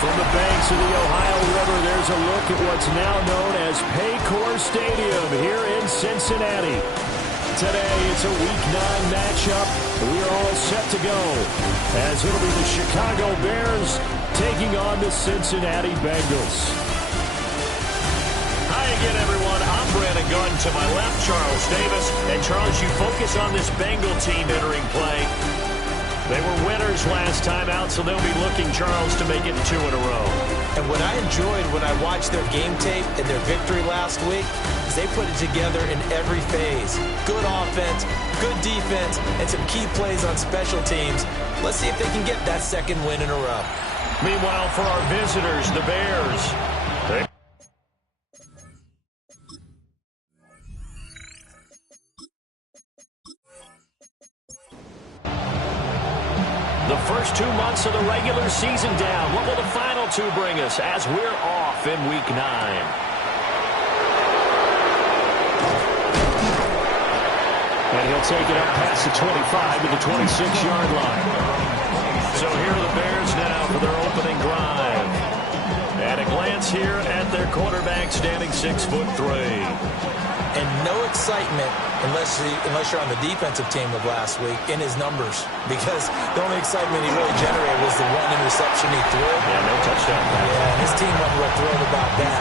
From the banks of the Ohio River, there's a look at what's now known as Paycor Stadium here in Cincinnati. Today, it's a Week 9 matchup. We are all set to go as it'll be the Chicago Bears taking on the Cincinnati Bengals. Hi again, everyone. I'm Brandon Gordon. To my left, Charles Davis. And, Charles, you focus on this Bengal team entering play. They were winners last time out, so they'll be looking, Charles, to make it 2 in a row. And what I enjoyed when I watched their game tape and their victory last week is they put it together in every phase. Good offense, good defense, and some key plays on special teams. Let's see if they can get that second win in a row. Meanwhile, for our visitors, the Bears. The first 2 months of the regular season down. What will the final 2 bring us as we're off in Week 9? And he'll take it up past the 25 to the 26-yard line. So here are the Bears now for their opening drive. At a glance here at their quarterback standing 6'3". And no excitement unless you're on the defensive team of last week in his numbers, because the only excitement he really generated was the 1 interception he threw. Yeah, no touchdown. Yeah, his team wasn't real thrilled about that.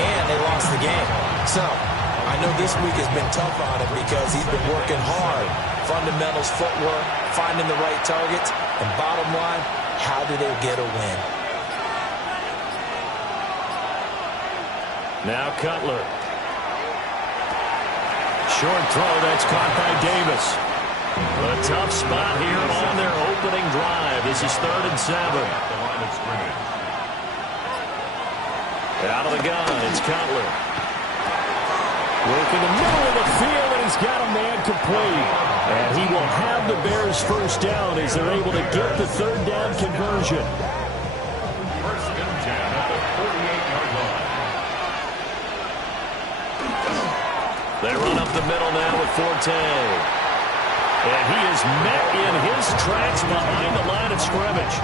And they lost the game. So I know this week has been tough on him because he's been working hard. Fundamentals, footwork, finding the right targets. And bottom line, how do they get a win? Now Cutler. Short throw, that's caught by Davis. A tough spot here on their opening drive. This is 3rd and 7. Out of the gun, it's Cutler. Work in the middle of the field, and he's got a man complete. And he will have the Bears first down as they're able to get the 3rd down conversion. First and 10 at the 48-yard line. They run up the middle now with Forte. And he is met in his tracks behind the line of scrimmage.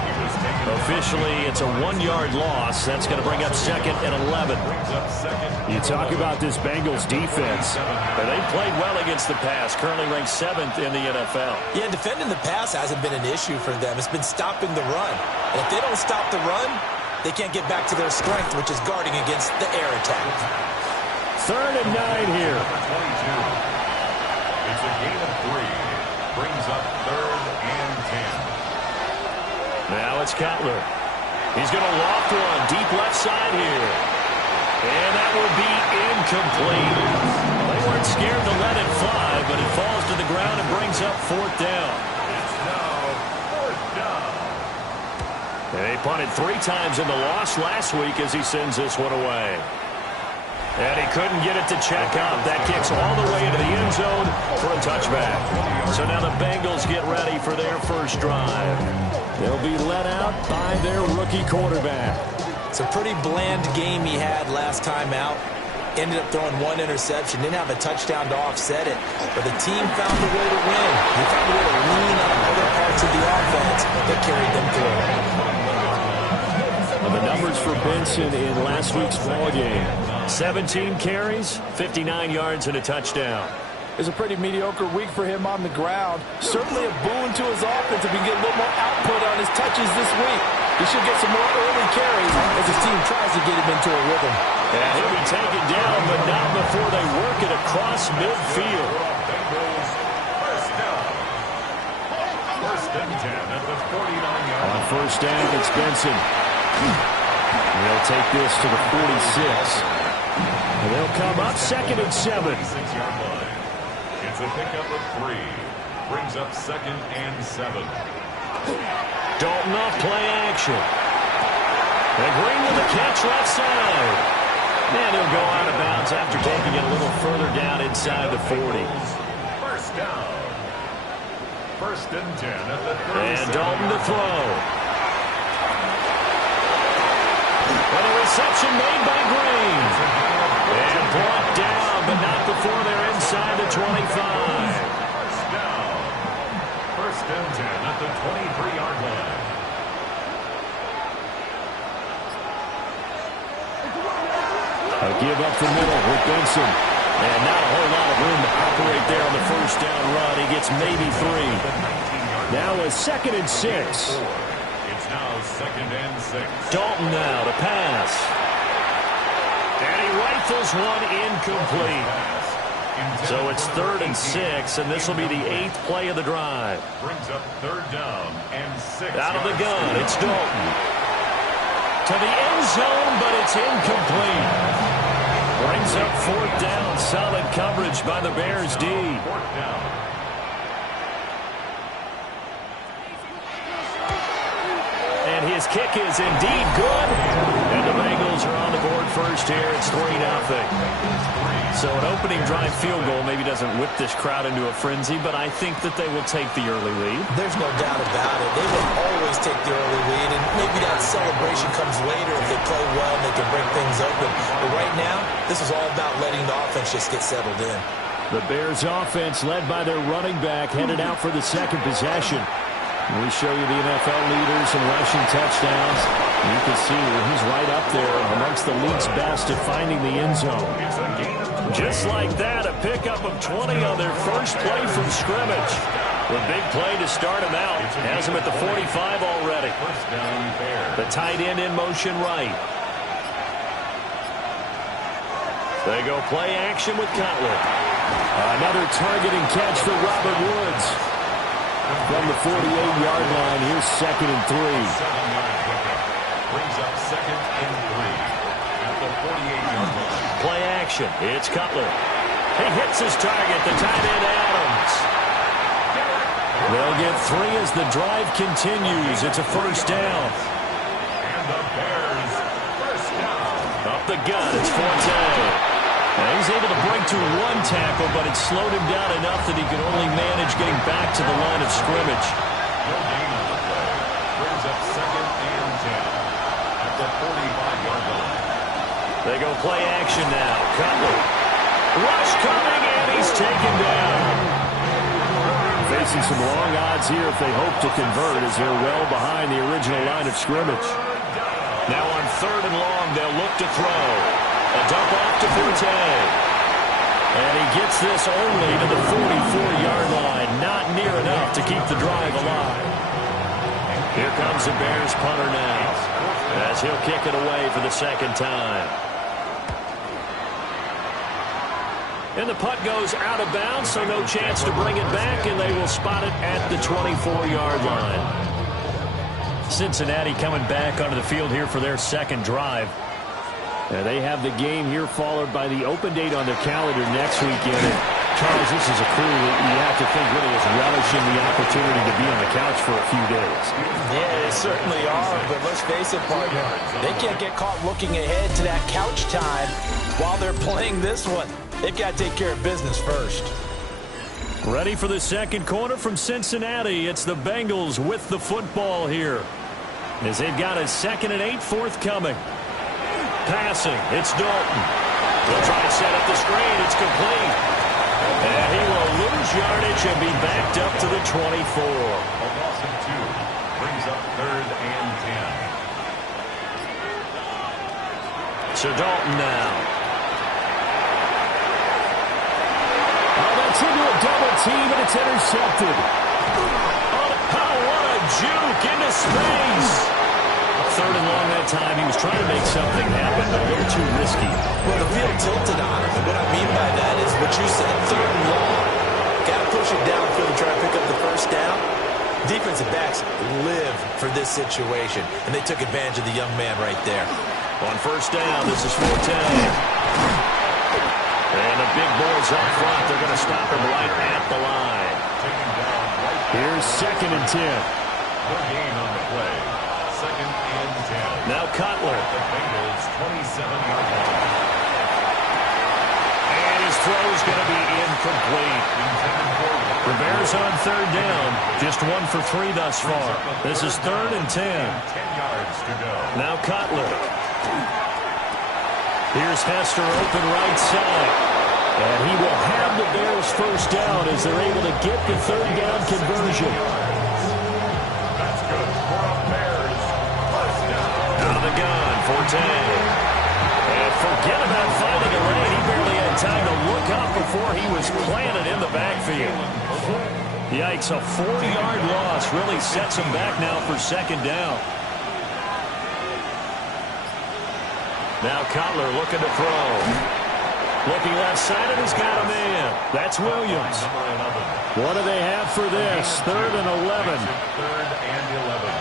Officially, it's a 1-yard loss. That's going to bring up 2nd and 11. You talk about this Bengals defense. They played well against the pass, currently ranked 7th in the NFL. Yeah, defending the pass hasn't been an issue for them. It's been stopping the run. And if they don't stop the run, they can't get back to their strength, which is guarding against the air attack. 3rd and 9 here. It's a gain of 3. Brings up 3rd and 10. Now it's Cutler. He's going to loft one deep left side here. And that will be incomplete. They weren't scared to let it fly, but it falls to the ground and brings up 4th down. It's now 4th down. They punted 3 times in the loss last week as he sends this one away. And he couldn't get it to check out. That kicks all the way into the end zone for a touchback. So now the Bengals get ready for their first drive. They'll be let out by their rookie quarterback. It's a pretty bland game he had last time out. Ended up throwing 1 interception. Didn't have a touchdown to offset it. But the team found a way to win. He found a way to lean on other parts of the offense that carried them through. The numbers for Benson in last week's ballgame. 17 carries, 59 yards, and a touchdown. It's a pretty mediocre week for him on the ground. Certainly a boon to his offense if he can get a little more output on his touches this week. He should get some more early carries as his team tries to get him into a rhythm. And he'll be taken down, but not before they work it across midfield. Bengals first down. First and 10 at the 49-yard line. On first down, it's Benson. They'll take this to the 46. And they'll come up 2nd and 7. 6-yard line. It's a pickup of 3. Brings up 2nd and 7. Dalton off play action. And Green with the catch left side. And he'll go out of bounds after taking it a little further down inside the 40. First down. First and 10 at the 37. And Dalton to throw. And a reception made by Green. And brought down, but not before they're inside the 25. First down. First and 10 at the 23-yard line. A give up the middle with Benson. And not a whole lot of room to operate there on the first down run. He gets maybe 3. Now a 2nd and 6. It's now 2nd and 6. Dalton now to pass. And he rifles one incomplete. So it's 3rd and 6, and this will be the 8th play of the drive. Brings up 3rd down and 6. Out of the gun, it's Dalton. To the end zone, but it's incomplete. Brings up 4th down. Solid coverage by the Bears D. 4th down. And his kick is indeed good. And the Bengals are on the board first here. It's 3-0. So an opening drive field goal maybe doesn't whip this crowd into a frenzy, but I think that they will take the early lead. There's no doubt about it. They will always take the early lead, and maybe that celebration comes later if they play well and they can break things open. But right now, this is all about letting the offense just get settled in. The Bears offense led by their running back headed out for the 2nd possession. We show you the NFL leaders in rushing touchdowns. You can see he's right up there amongst the league's best at finding the end zone. Just like that, a pickup of 20 on their first play from scrimmage. The big play to start him out. Has him at the 45 already. First down, Bears. The tight end in motion right. They go play action with Cutler. Another targeting catch for Robert Woods. From the 48-yard line, here's 2nd and 3. 7-yard pickup. Brings up 2nd and 3 at the 48-yard line. Play action. It's Cutler. He hits his target, the tight end Adams. They'll get 3 as the drive continues. It's a first down. And the Bears first down. Up the gun, it's Forte. And he's able to break to 1 tackle, but it slowed him down enough that he could only manage getting back to the line of scrimmage. No gain on the play. Brings up 2nd and 10 at the 45-yard line. They go play action now. Cutler. Rush coming, and he's taken down. Facing some long odds here if they hope to convert as they're well behind the original line of scrimmage. Now on 3rd and long, they'll look to throw. A dump off to Forte. And he gets this only to the 44-yard line. Not near enough to keep the drive alive. Here comes the Bears punter now, as he'll kick it away for the 2nd time. And the punt goes out of bounds, so no chance to bring it back, and they will spot it at the 24-yard line. Cincinnati coming back onto the field here for their 2nd drive. They have the game here followed by the open date on their calendar next weekend. And Charles, this is a crew that you have to think really is relishing the opportunity to be on the couch for a few days. Yeah, they certainly are, but let's face it, partner, they can't get caught looking ahead to that couch time while they're playing this one. They've got to take care of business first. Ready for the 2nd quarter from Cincinnati. It's the Bengals with the football here, as they've got a 2nd and 8 forthcoming. Passing, it's Dalton. He'll try to set up the screen. It's complete. And he will lose yardage and be backed up to the 24. A loss of 2. Brings up 3rd and 10. So Dalton now. Oh, that's into a double team, and it's intercepted. Oh, what a juke into space. 3rd and long that time. He was trying to make something happen, but a little too risky. Well, the field tilted on him, and what I mean by that is what you said, 3rd and long. Got to push it downfield to try to pick up the first down. Defensive backs live for this situation, and they took advantage of the young man right there. On first down, this is Forte. And the big boys up front, they're going to stop him right at the line. Here's 2nd and 10. No gain on the play. 2nd and 10. Now Cutler. The Bengals 27-yard line. And his throw is going to be incomplete. Intended for The Bears on third down. Just 1 for 3 thus far. This is 3rd and 10. 10 yards to go. Now Cutler. Here's Hester open right side. And he will have the Bears first down as they're able to get the third down conversion. That's good for a Bears first down. Out of the gun, Forte. And forget about finding a lane. He barely had time to look up before he was planted in the backfield. Yikes, a 40-yard loss really sets him back now for second down. Now Cutler looking to throw. Looking left side, and he's got a man. That's Williams. What do they have for this? 3rd and 11. 3rd and 11.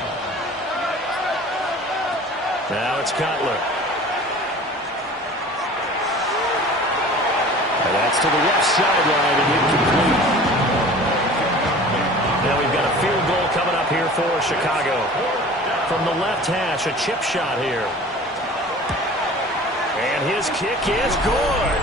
Now it's Cutler. And that's to the left sideline and incomplete. Now we've got a field goal coming up here for Chicago. From the left hash, a chip shot here. And his kick is good.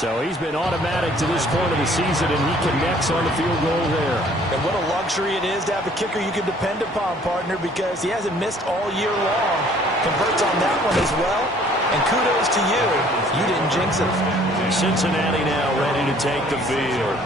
So he's been automatic to this point of the season, and he connects on the field goal there. And what a luxury it is to have a kicker you can depend upon, partner, because he hasn't missed all year long. Converts on that one as well. And kudos to you. You didn't jinx it. Cincinnati now ready to take the field.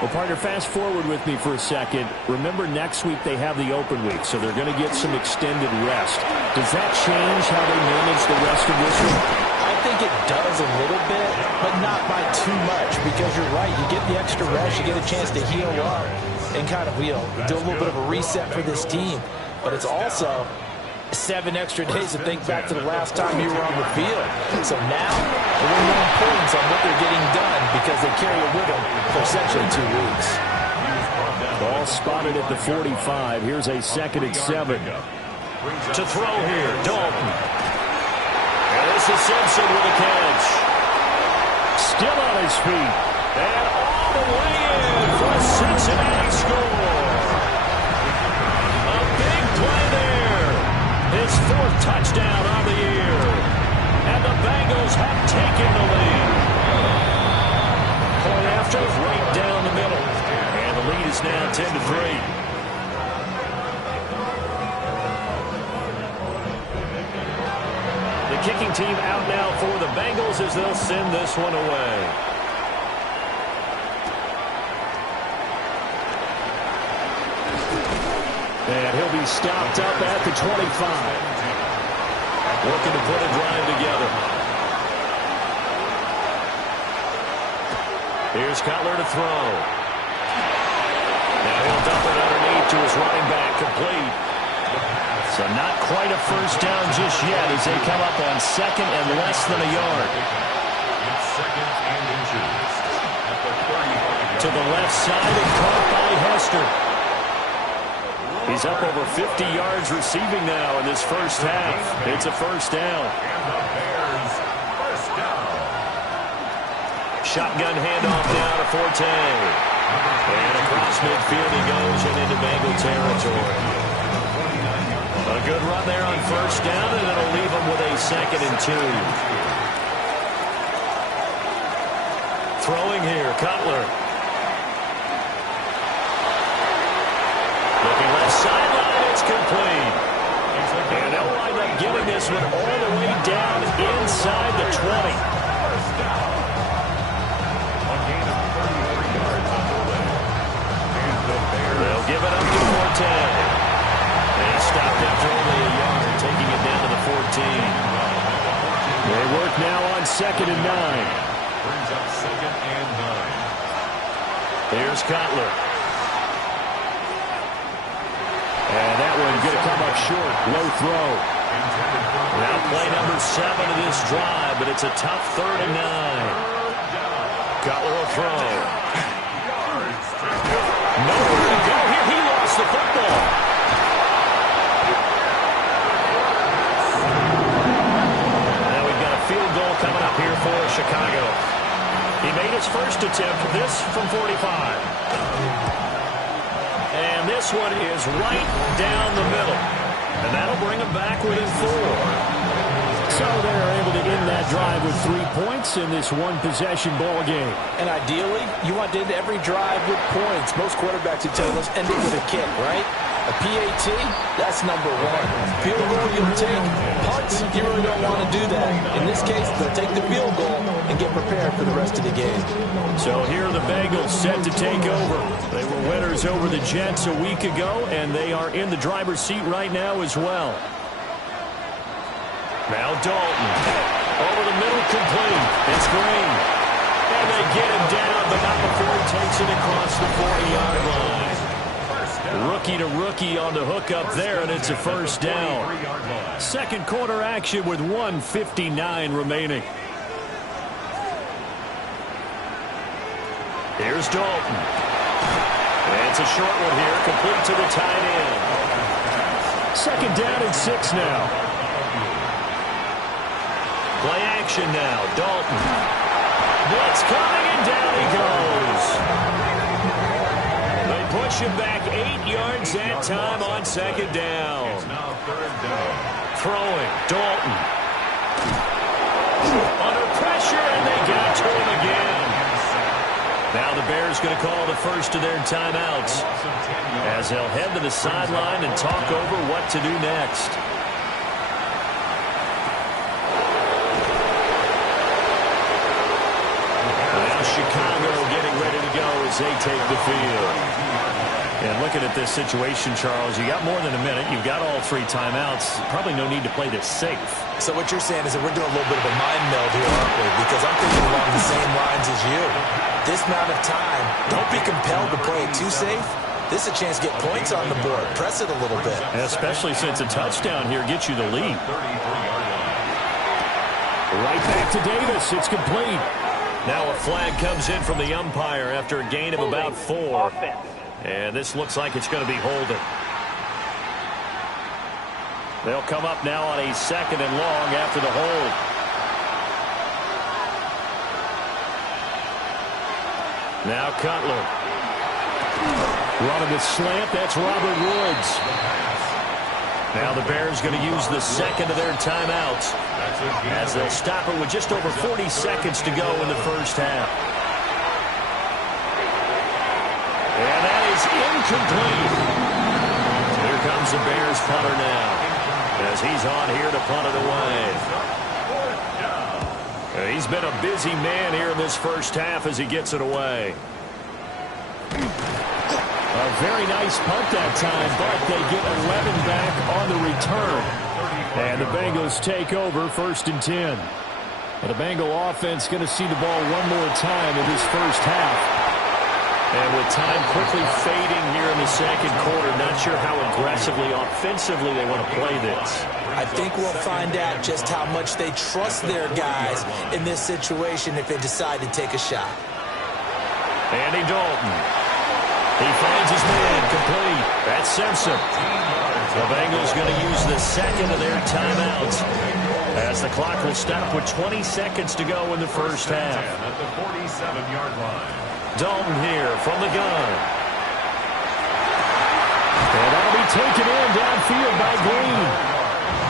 Well, partner, fast forward with me for a second. Remember, next week they have the open week, so they're going to get some extended rest. Does that change how they manage the rest of this week? I think it does a little bit, but not by too much, because you're right. You get the extra rest, you get a chance to heal up and kind of, do a little bit of a reset for this team. But it's also 7 extra days to think back to the last time you were on the field. So now, a little more importance on what they're getting done because they carry it with them for essentially 2 weeks. Ball spotted at the 45. Here's a 2nd and 7. To throw here, Dalton. And this is Simpson with a catch. Still on his feet. And all the way in for a Cincinnati score. A big play there. His 4th touchdown on the year. And the Bengals have taken the lead. Point after, right down the middle. And the lead is now 10-3. The kicking team out now for the Bengals as they'll send this one away. And he'll be stopped up at the 25. Looking to put a drive together. Here's Cutler to throw. Now he'll dump it underneath to his running back, complete. So not quite a first down just yet as they come up on 2nd and less than a yard. It's 2nd and inches. At the 35. To the left side and caught by Hester. He's up over 50 yards receiving now in this first half. It's a first down. And the Bears first down. Shotgun handoff now to Forte. And across midfield he goes and into Bengal territory. A good run there on first down, and it'll leave him with a 2nd and 2. Throwing here, Cutler. Looking left sideline, it's complete. And they'll wind up getting this one all the way down inside the 20. First down. A gain of 33 yards on the way. And the Bears. They'll give it up to Forte. And he stopped after only a yard, taking it down to the 14. They work now on 2nd and 9. Brings up 2nd and 9. Here's Cutler. And that one going to come up short. Low throw. Now play number 7 of this drive, but it's a tough 3rd and 9. Cutler will throw. Nowhere to go here. He lost the football. Now we've got a field goal coming up here for Chicago. He made his first attempt, this from 45. And this one is right down the middle. And that'll bring him back within 4. So they're able to end that drive with 3 points in this one-possession ball game. And ideally, you want to end every drive with points. Most quarterbacks would tell us end it with a kick, right? A PAT, that's number one. Field goal you'll take. Punts, you really don't want to do that. In this case, they'll take the field goal and get prepared for the rest of the game. So here are the Bengals set to take over. They were winners over the Jets a week ago, and they are in the driver's seat right now as well. Now Dalton. Over the middle, complete. It's Green. And they get him down, but not before he takes it across the 40-yard line. Rookie to rookie on the hook up there, and it's a first down. Second quarter action with 1:59 remaining. Here's Dalton. It's a short one here, complete to the tight end. Second down and 6 now. Play action now. Dalton. Blitz coming, and down he goes. They push him back 8 yards that time on second down. It's now third down. Throwing. Dalton. Under pressure, and they got to him again. Now the Bears going to call the first of their timeouts as they'll head to the sideline and talk over what to do next. Now Chicago getting ready to go as they take the field. And looking at this situation, Charles, you got more than a minute. You've got all 3 timeouts. Probably no need to play this safe. So what you're saying is that we're doing a little bit of a mind meld here, aren't we? Because I'm thinking along the same lines as you. This amount of time, don't be compelled to play it too safe. This is a chance to get points on the board. Press it a little bit. Especially since a touchdown here gets you the lead. Right back to Davis. It's complete. Now a flag comes in from the umpire after a gain of about 4. And this looks like it's going to be holding. They'll come up now on a 2nd and long after the hold. Now Cutler. Running the slant. That's Robert Woods. Now the Bears going to use the second of their timeouts as they'll stop it with just over 40 seconds to go in the first half. And that is incomplete. Here comes the Bears punter now as he's on here to punt it away. He's been a busy man here in this first half as he gets it away. A very nice punt that time, but they get 11 back on the return. And the Bengals take over 1st and 10. And the Bengal offense going to see the ball one more time in this first half. And with time quickly fading here in the second quarter, not sure how aggressively, offensively they want to play this. I think we'll find out just how much they trust their guys in this situation if they decide to take a shot. Andy Dalton. He finds his man, complete. That's Simpson. The Bengals going to use the second of their timeouts as the clock will stop with 20 seconds to go in the first half. At the 47-yard line. Dalton here from the gun. And that'll be taken in downfield by Green.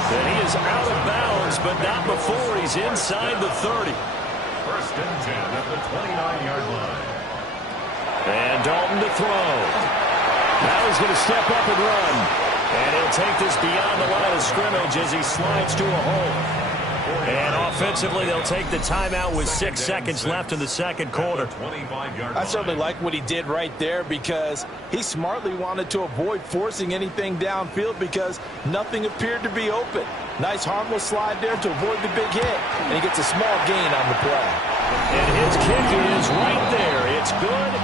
And he is out of bounds, but not before he's inside the 30. 1st and 10 at the 29-yard line. And Dalton to throw. Now he's going to step up and run. And he'll take this beyond the line of scrimmage as he slides to a hole. And offensively, they'll take the timeout with 6 seconds left in the second quarter. I certainly like what he did right there because he smartly wanted to avoid forcing anything downfield because nothing appeared to be open. Nice harmless slide there to avoid the big hit. And he gets a small gain on the play. And his kick is right there. It's good.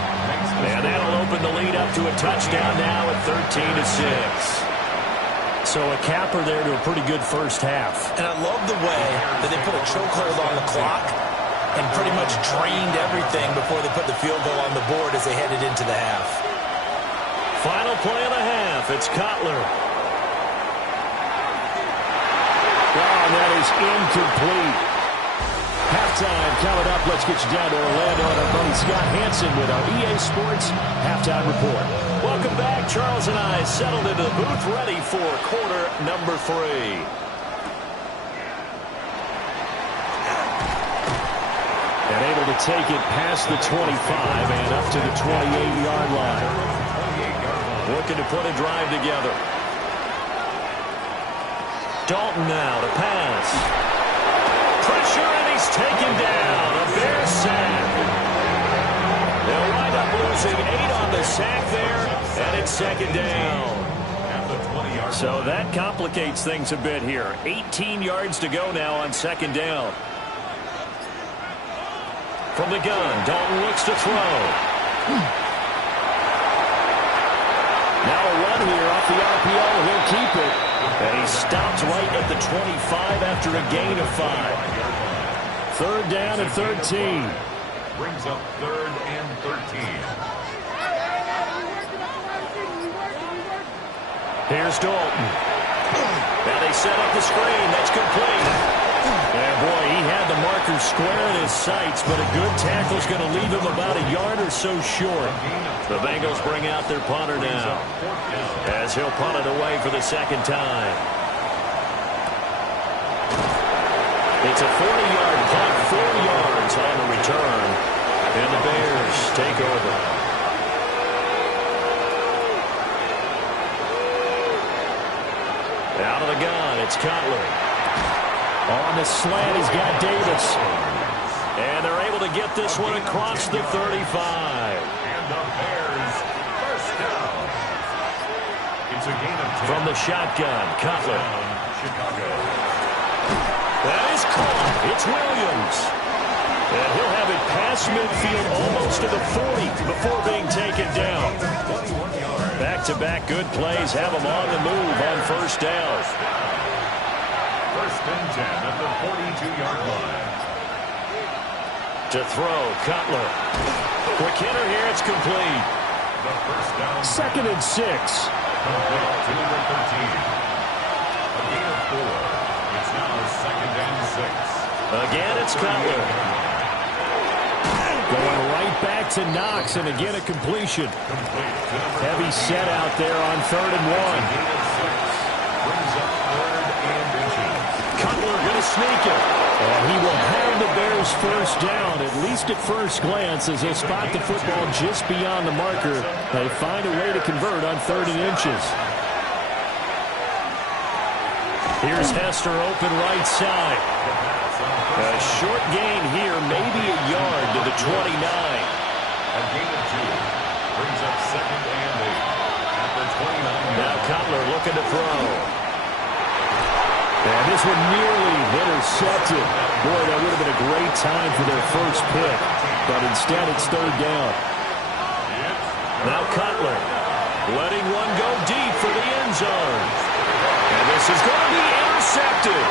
And that'll open the lead up to a touchdown now at 13-6. So a capper there to a pretty good first half. And I love the way that they put a chokehold on the clock and pretty much drained everything before they put the field goal on the board as they headed into the half. Final play of the half. It's Cutler. Wow, that is incomplete. Halftime coming up. Let's get you down to Orlando and our buddy Scott Hansen with our EA Sports Halftime Report. Welcome back. Charles and I settled into the booth ready for quarter number 3. to take it past the 25 and up to the 28-yard line. Looking to put a drive together. Dalton now to pass. Pressure, and he's taken down. A Bears sack. They'll wind up losing 8 on the sack there, and it's second down. So that complicates things a bit here. 18 yards to go now on second down. From the gun, Dalton looks to throw. Now a run here off the RPO. He'll keep it. And he stops right at the 25 after a gain of 5. Third down and 13. Brings up third and 13. Here's Dalton. Now they set up the screen. That's complete. And boy, he had the marker square in his sights, but a good tackle is going to leave him about a yard or so short. The Bengals bring out their punter now, as he'll punt it away for the second time. It's a 40-yard punt, 4 yards on the return, and the Bears take over. Out of the gun, it's Cutler. On the slant, he's got Davis. And they're able to get this one across the 35. And the Bears first down. It's a gain of 10. From the shotgun, Cutler. Chicago. That is caught. It's Williams. And he'll have it past midfield almost to the 40 before being taken down. Back-to-back good plays have him on the move on first down. First and 10 at the 42-yard line. To throw, Cutler. Quick hitter here, it's complete. The first down. Second and 6. Complete to number 13. A gain of 4. It's now second and 6. Again, it's Cutler. Going right back to Knox, and again a completion. Heavy set out there on 3rd and 1. Brings up third and inches. Cutler going to sneak it. And he will have the Bears first down, at least at first glance, as he'll spot the football just beyond the marker. They find a way to convert on 3rd and inches. Here's Hester open right side. A short gain here, maybe a yard to the 29. A gain of 2. Brings up second and 8 at the 29. Now Cutler looking to throw. And this one nearly intercepted. Boy, that would have been a great time for their first pick. But instead, it's 3rd down. Now Cutler letting one go deep for the end zone. And this is going to be intercepted.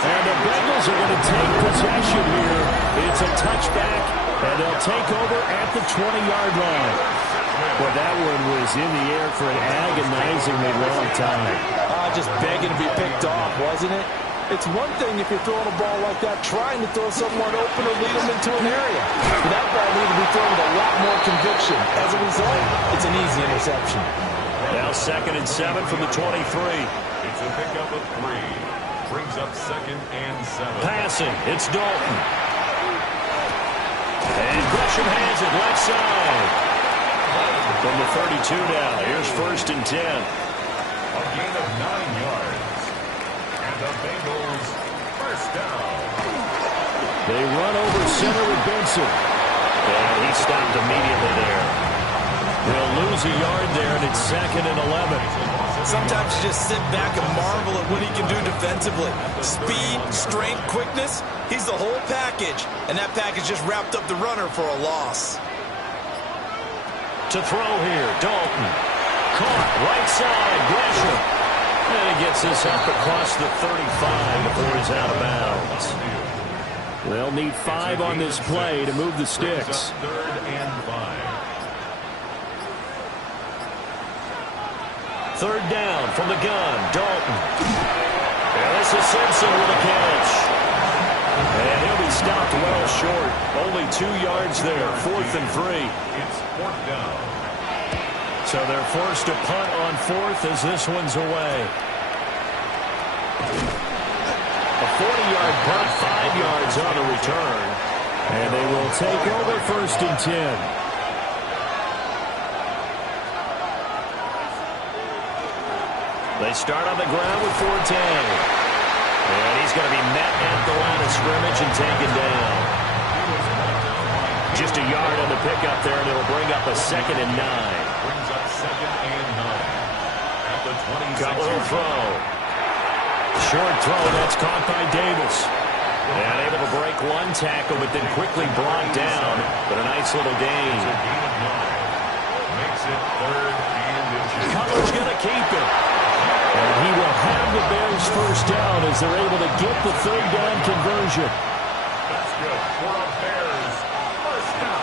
And the Bengals are going to take possession here. It's a touchback, and they'll take over at the 20-yard line. Well, that one was in the air for an agonizingly long time. Just begging to be picked off, wasn't it? It's one thing if you're throwing a ball like that, trying to throw someone open or lead them into an area. But that ball needed to be thrown with a lot more conviction. As a result, it's an easy interception. Now second and 7 from the 23. It's a pickup of 3. Brings up second and 7. Passing, it's Dalton. And Gresham has it left side. From the 32 now, here's first and 10. A gain of 9 yards. And the Bengals first down. They run over center with Benson. And he stopped immediately there. They'll lose a yard there, and it's second and 11. Sometimes you just sit back and marvel at what he can do defensively. Speed, strength, quickness, he's the whole package. And that package just wrapped up the runner for a loss. To throw here, Dalton. Caught, right side, Gresham. And he gets this up across the 35 before he's out of bounds. They'll need 5 on this play to move the sticks. Third and 5. Third down from the gun, Dalton. And this is Simpson with a catch. And he'll be stopped well short. Only 2 yards there, 4th and 3. It's 4th down. So they're forced to punt on 4th as this one's away. A 40-yard punt, 5 yards on the return. And they will take over 1st and 10. They start on the ground with Forte. And he's going to be met at the line of scrimmage and taken down. Just a yard on the pickup there, and it'll bring up a 2nd and 9. Brings up 2nd and 9. At the 26. Cutler will throw. Short throw, that's caught by Davis. And able to break one tackle, but then quickly brought down. But a nice little gain. It's a gain of 9. Makes it 3rd and inches. Cutler's going to keep it. And he will have the Bears 1st down as they're able to get the 3rd down conversion. That's good for a Bears 1st down.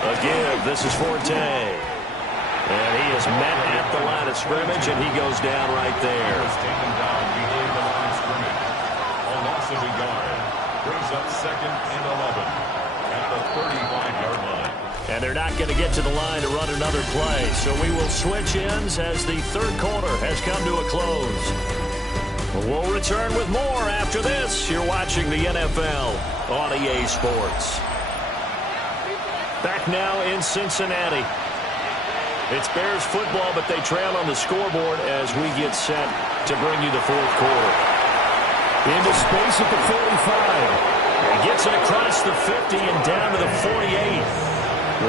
A give. This is Forte. And he is met at the line of scrimmage, and he goes down right He there. was taken down behind the line of scrimmage. A loss of a yard. Brings up 2nd and 11 at the 35-yard line. And they're not going to get to the line to run another play. So we will switch ends as the 3rd quarter has come to a close. We'll return with more after this. You're watching the NFL on EA Sports. Back now in Cincinnati. It's Bears football, but they trail on the scoreboard as we get set to bring you the 4th quarter. Into space at the 45. He gets it across the 50 and down to the 48.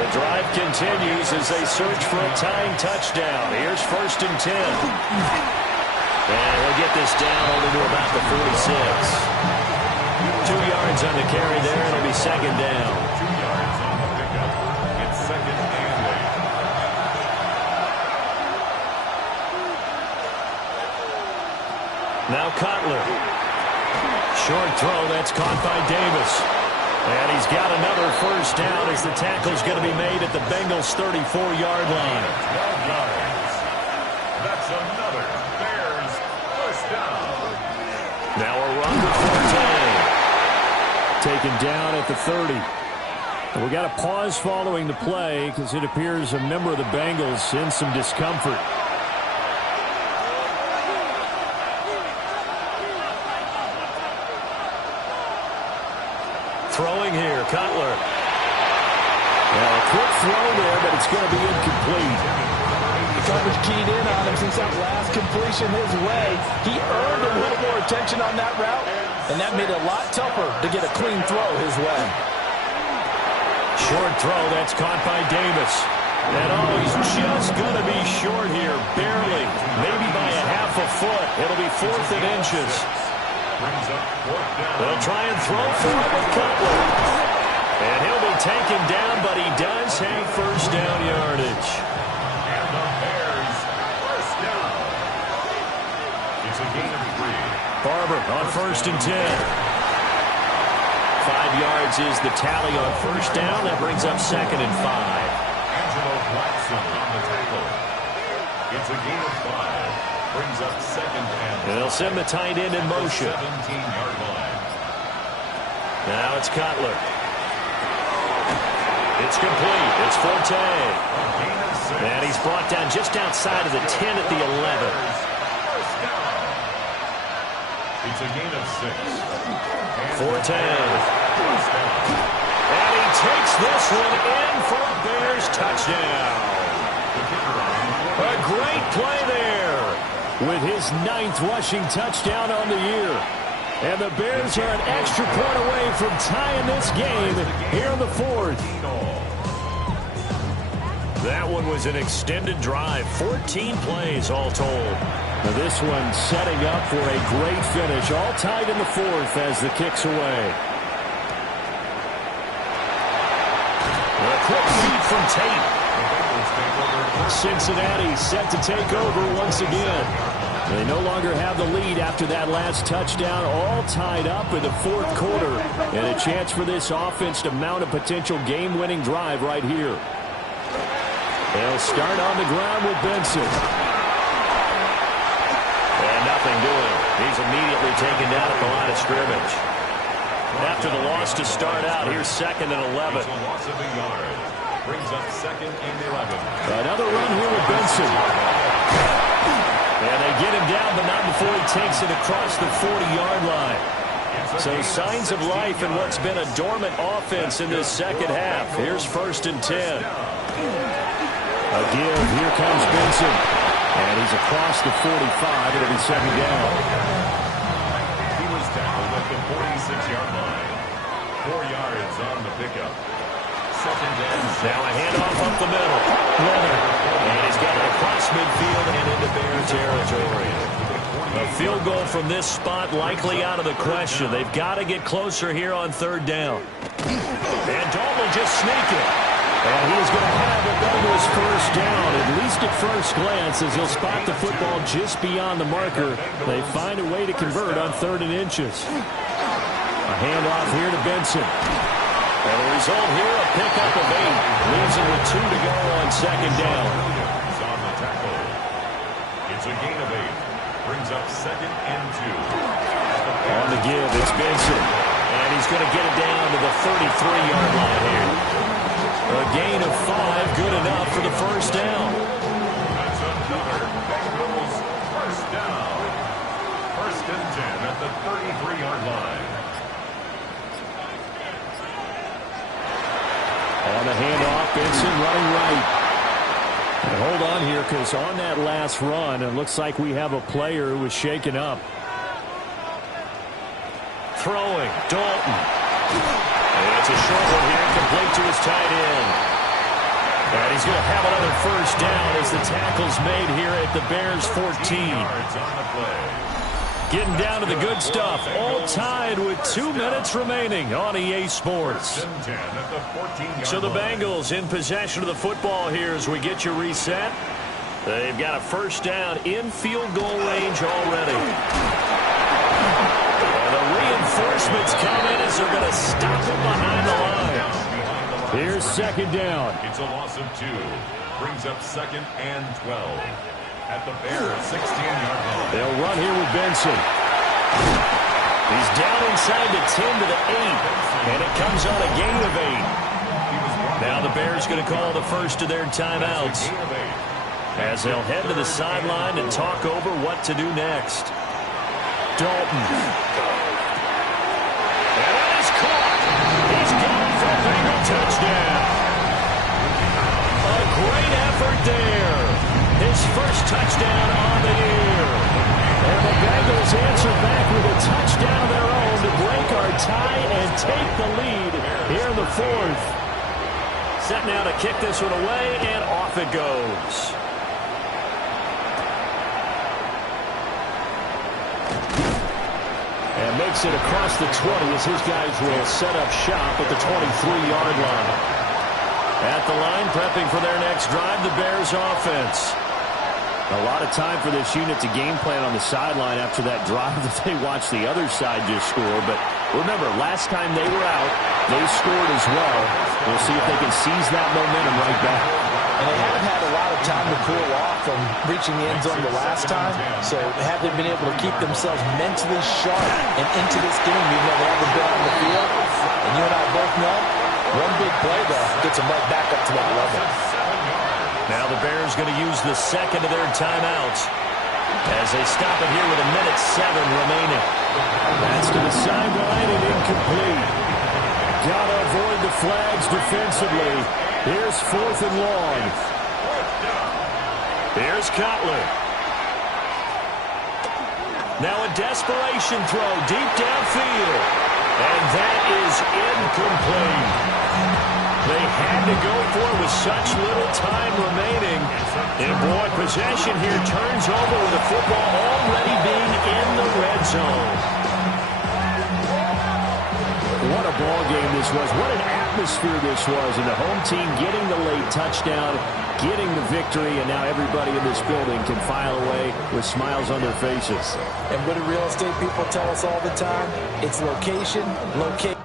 The drive continues as they search for a tying touchdown. Here's 1st and 10. And he'll get this down only to about the 46. 2 yards on the carry there. It'll be 2nd down. 2 yards on the pickup. It's 2nd and 8. Now Cutler. Short throw, that's caught by Davis. And he's got another 1st down as the tackle's going to be made at the Bengals' 34-yard line. 12 yards. That's another Bears 1st down. Now a run with Forte. Taken down at the 30. And we got a pause following the play because it appears a member of the Bengals in some discomfort. Throwing here, Cutler. Well, a quick throw there, but it's going to be incomplete. The coverage keyed in on him since that last completion his way. He earned a little more attention on that route, and that made it a lot tougher to get a clean throw his way. Short throw, that's caught by Davis. And he's just going to be short here, barely, maybe by a half a foot. It'll be 4th and inches. Brings up 4th down. They'll try and throw for it with Cutler. And he'll be taken down, but he does have 1st down yardage. And the Bears 1st down. It's a gain of 3. Barber on 1st and 10. 5 yards is the tally on 1st down. That brings up 2nd and 5. Angelo Blackson on the tackle. It's a gain of 5. Brings up 2nd and 5. They'll send the tight end in motion. 17-yard line. Now it's Cutler. It's complete. It's Forte. A gain of 6. And he's brought down just outside of the 10 at the 11. First down. It's a gain of 6. And Forte. first down. And he takes this one in for a Bears touchdown. The kicker on A great play there. With his 9th rushing touchdown on the year. And the Bears are an extra point away from tying this game here in the 4th. That one was an extended drive. 14 plays all told. Now this one setting up for a great finish. All tied in the 4th as the kick's away. A quick feed from Tate. Cincinnati set to take over once again. They no longer have the lead after that last touchdown. All tied up in the 4th quarter. And a chance for this offense to mount a potential game-winning drive right here. They'll start on the ground with Benson. And nothing doing. He's immediately taken down at the line of scrimmage. After the loss to start out, here's 2nd and 11. It's a loss of a yard. Brings up 2nd and 11. Another run here with Benson. And they get him down, but not before he takes it across the 40-yard line. So signs of life in what's been a dormant offense in this second half. Here's 1st and 10. A give. Here comes Benson. And he's across the 45. It'll be 2nd down. He was tackled at the 46-yard line. 4 yards on the pickup. 2nd and 6. Now a handoff up the middle. And he's got it across midfield and into Bear territory. A field goal from this spot likely out of the question. They've got to get closer here on 3rd down. And Dalton will just sneak it. And he's going to have the Bengals 1st down, at least at first glance, as he'll spot the football just beyond the marker. They find a way to convert on 3rd and inches. A handoff here to Benson. And the result here, a pickup of 8. Leaves it with 2 to go on 2nd down. Williams on the tackle. It's a gain of 8. Brings up 2nd and 2. On the give, it's Benson. And he's going to get it down to the 33-yard line here. A gain of 5, good enough for the 1st down. That's another Bengals 1st down. 1st and 10 at the 33-yard line. On the handoff, Benson running right. And hold on here, because on that last run, it looks like we have a player who was shaken up. Throwing, Dalton. And it's a short one here, complete to his tight end. And he's going to have another 1st down as the tackle's made here at the Bears 14. Yards on the play. Getting down to the good stuff, all tied with 2 minutes remaining on EA Sports. 1st and 10 at the 14-yard So the line. Bengals in possession of the football here as we get you reset. They've got a 1st down in field goal range already. And the reinforcements come in as they're going to stop him behind the line. Here's 2nd down. It's a loss of 2. Brings up 2nd and 12. At the Bears 16-yard line. They'll run here with Benson. He's down inside the 10 to the 8. And it comes on a gain of 8. Now the Bears going to call the first of their timeouts as they'll head to the sideline and talk over what to do next. Dalton. And it is caught. He's gone for a Bengal touchdown. A great effort there. His 1st touchdown on the year. And the Bengals answer back with a touchdown of their own to break our tie and take the lead here in the 4th. Set now to kick this one away, and off it goes. And makes it across the 20 as his guys will set up shop at the 23-yard line. At the line, prepping for their next drive, the Bears offense. A lot of time for this unit to game plan on the sideline after that drive that they watched the other side just score. But remember, last time they were out, they scored as well. We'll see if they can seize that momentum right back. And they haven't had a lot of time to cool off from reaching the end zone the last time. So have they been able to keep themselves mentally sharp and into this game, even though they haven't been on the field? And you and I both know, one big play, though, gets them right back up to that level. Now the Bears going to use the 2nd of their timeouts as they stop it here with 1:07 remaining. That's to the sideline and incomplete. Got to avoid the flags defensively. Here's 4th and long. Here's Cutler. Now a desperation throw deep downfield. And that is incomplete. They had to go for it with such little time remaining. And boy, possession here turns over with the football already being in the red zone. What a ball game this was. What an atmosphere this was. And the home team getting the late touchdown, getting the victory, and now everybody in this building can file away with smiles on their faces. And what do real estate people tell us all the time? It's location, location.